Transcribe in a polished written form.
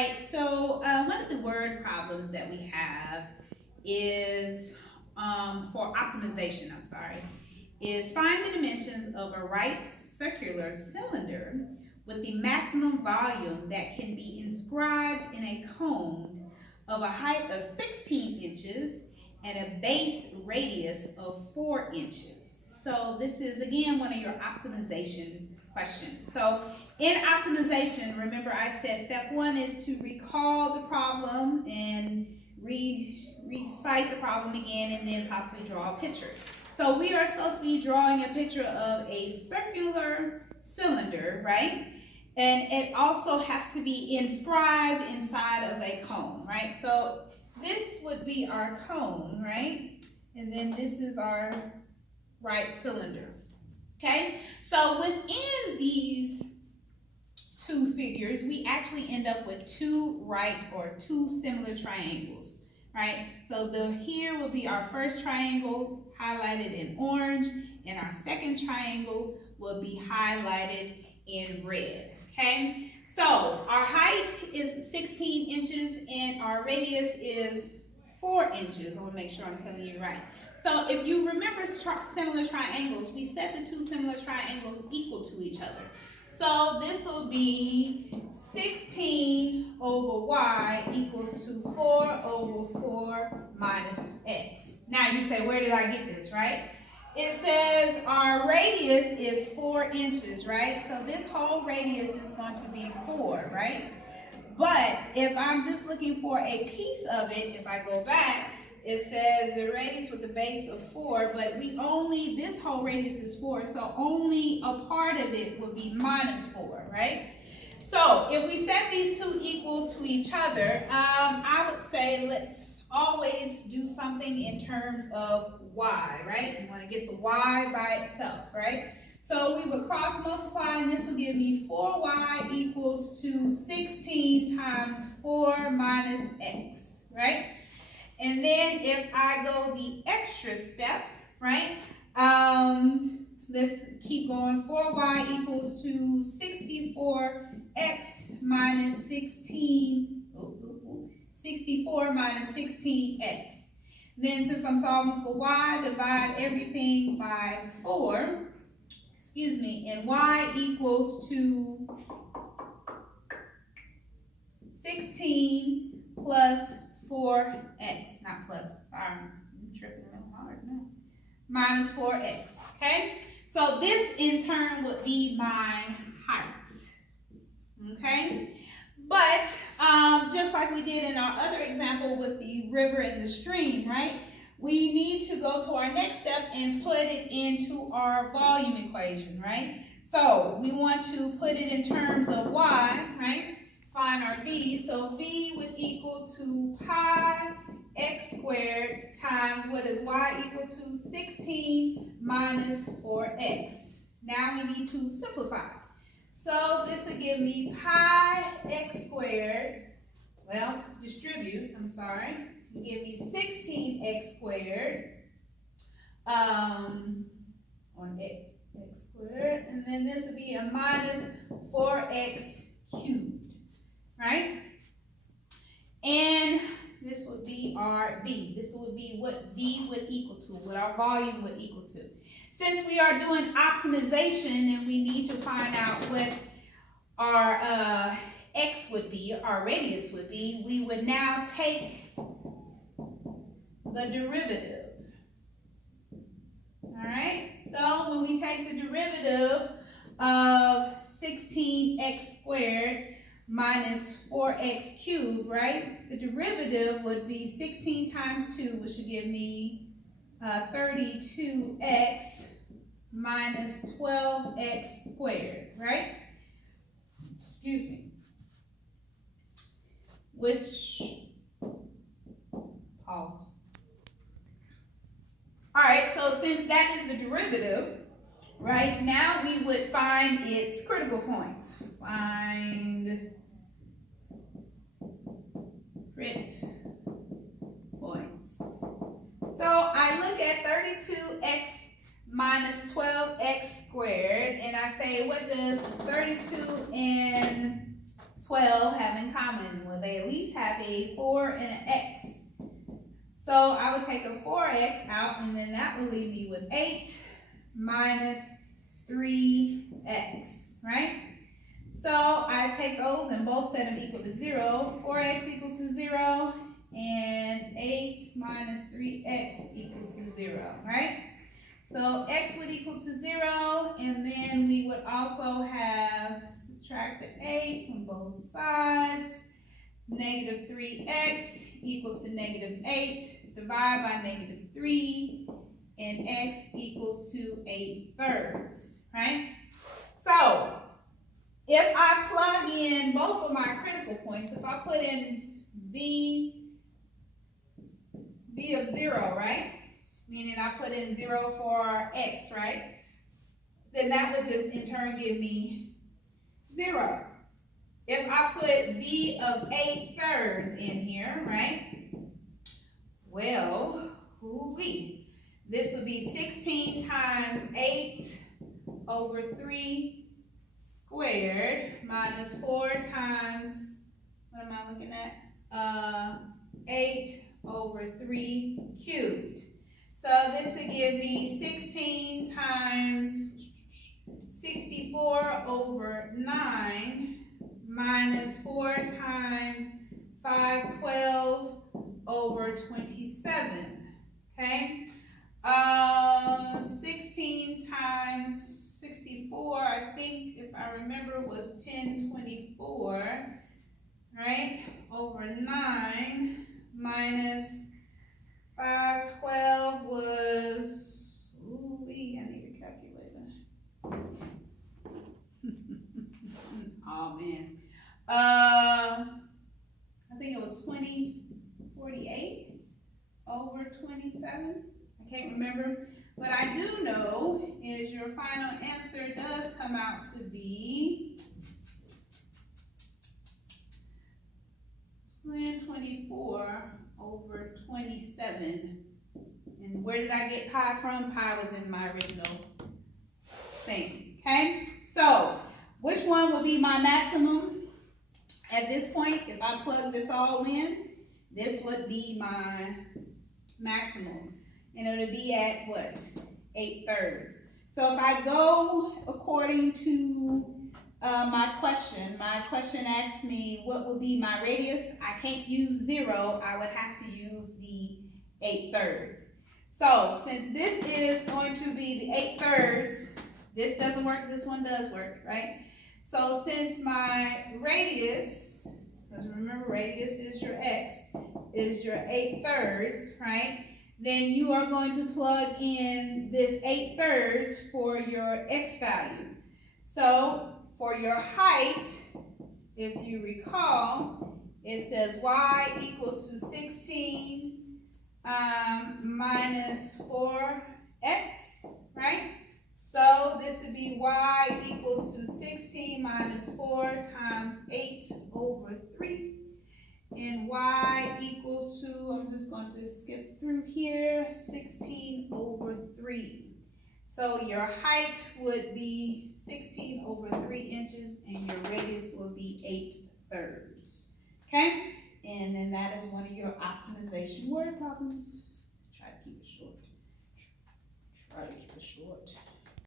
right, so one of the word problems that we have is for optimization, is find the dimensions of a right circular cylinder with the maximum volume that can be inscribed in a cone of a height of 16 inches and a base radius of 4 inches. So this is again one of your optimization questions. So in optimization, remember I said step one is to recall the problem and recite the problem again and then possibly draw a picture. So we are supposed to be drawing a picture of a circular cylinder, right? And it also has to be inscribed inside of a cone, right? So this would be our cone, right? And then this is our right cylinder, okay? So within these two figures, we actually end up with two right or two similar triangles, right? So here will be our first triangle highlighted in orange, and our second triangle will be highlighted in red, okay? So our height is 16 inches and our radius is 4 inches. I want to make sure I'm telling you right. So if you remember similar triangles, we set the two similar triangles equal to each other. So this will be 16 over y equals to 4 over 4 minus x. Now you say, where did I get this, right? It says our radius is 4 inches, right? So this whole radius is going to be 4, right? But if I'm just looking for a piece of it, if I go back, it says the radius with the base of 4, but this whole radius is 4, so only a part of it will be minus 4, right? So if we set these two equal to each other, I would say let's always do something in terms of y, right? You want to get the y by itself, right? So we would cross multiply, and this will give me 4y equals to 16 times 4 minus x, right? And then if I go the extra step, right? Let's keep going. 4y equals to 64x minus 16. 64 minus 16x. Then since I'm solving for y, divide everything by 4. Excuse me. And y equals to 16 plus 4x, not plus, sorry, I'm tripping real hard now, minus 4x, okay? So this in turn would be my height, okay? But just like we did in our other example with the river and the stream, right? We need to go to our next step and put it into our volume equation, right? So we want to put it in terms of y, right? Find our v, so v would equal to pi x squared times what is y equal to 16 minus 4x. Now we need to simplify. So this will give me pi x squared, well, distribute, I'm sorry, will give me 16x squared on x squared, and then this would be a minus 4x cubed. Right? And this would be our V. This would be what V would equal to, what our volume would equal to. Since we are doing optimization and we need to find out what our X would be, our radius would be, we would now take the derivative. All right? So when we take the derivative of 16x squared minus 4x cubed, right? The derivative would be 16 times 2, which would give me 32x minus 12x squared, right? Excuse me. Which, pause. All right, so since that is the derivative, right, now we would find its critical points. Find crit points. So I look at 32x minus 12x squared, and I say, what does 32 and 12 have in common? Well, they at least have a 4 and an x. So I would take a 4x out, and then that would leave me with 8 minus 3x, right? So I take those and both set them equal to 0. 4x equals to 0, and 8 minus 3x equals to 0, right? So x would equal to 0, and then we would also have subtract the 8 from both sides. Negative 3x equals to negative 8. Divide by negative 3, and x equals to 8/3, right? So if I plug in both of my critical points, if I put in b of 0, right? Meaning I put in 0 for x, right? Then that would just in turn give me 0. If I put b of 8/3 in here, right? Well, this would be 16 times 8 over 3 squared minus 4 times, what am I looking at? 8 over 3 cubed. So this would give me 16 times 64 over 9 minus 4 times 512 over 27. Okay? 16 times 64, I think, if I remember, was 1024, right? Over 9 minus 512 was, ooh, I need a calculator. Oh man. I think it was 2048 over 27. I can't remember. What I do know is your final answer does come out to be 24 over 27. And where did I get pi from? Pi was in my original thing. Okay? So, which one would be my maximum at this point? If I plug this all in, this would be my maximum. And it would be at what? 8/3. So if I go according to my question asks me what would be my radius. I can't use 0. I would have to use the 8/3. So since this is going to be the 8/3, this doesn't work, this one does work, right? So since my radius, because remember radius is your x, is your 8/3, right? Then you are going to plug in this 8/3 for your x value. So for your height, if you recall, it says y equals to 16 minus 4x, right? So this would be y equals to 16 minus 4 times 8 over 3. And y equals to, I'm just going to skip through here, 16 over 3. So your height would be 16 over 3 inches, and your radius will be 8/3. Okay? And then that is one of your optimization word problems. Try to keep it short. Try to keep it short.